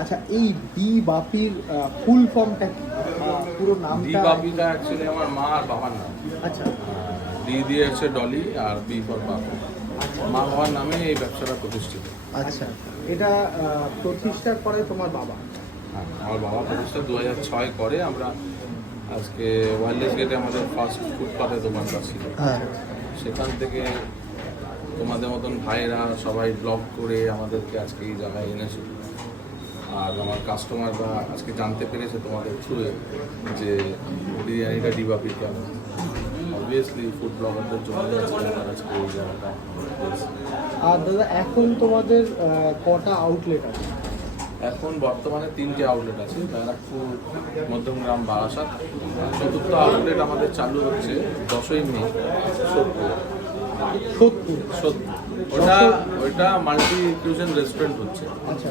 আচ্ছা, এই ডি বাপির ফুল ফর্মটা কি, পুরো নামটা? ডি বাপিটা অ্যাকচুয়ালি আমার মা আর বাবার নাম। আচ্ছা ডি দিয়ে হচ্ছে ডলি আর বি ফর বাপি। মা বাবার নামে এই ব্যবসাটা প্রতিষ্ঠিত। আচ্ছা, এটা প্রতিষ্ঠা করে তোমার বাবা? হ্যাঁ, আমার বাবা প্রতিষ্ঠা 2006 করে। আমরা আজকে ওয়াইল্ডলেস গেটে আমাদের ফার্স্ট ফুটপাতে দোকানটা ছিল, হ্যাঁ। সেখান থেকে তোমাদের মতন ভাইরা সবাই ব্লগ করে আমাদেরকে আজকে এই জায়গায় এনেছে। আর আমার কাস্টমাররা আজকে জানতে পেরেছে তোমাদের থ্রুয়ে যে বিরিয়ানিটা ডি বাপির কেমন। অবভিয়াসলি ফুড ব্লগারদের জন্য আজকে এই জায়গাটা হয়েছে। আর দাদা, এখন তোমাদের কটা আউটলেট আছে? এখন বর্তমানে 3টে আউটলেট আছে, ব্যারাকপুর, মধ্যমগ্রাম, বারাসাত। চতুর্থ আউটলেট আমাদের চালু হচ্ছে 10ই মে সোদপুর। সোদপুর? ওটা মাল্টি কিউজিন রেস্টুরেন্ট হচ্ছে। আচ্ছা।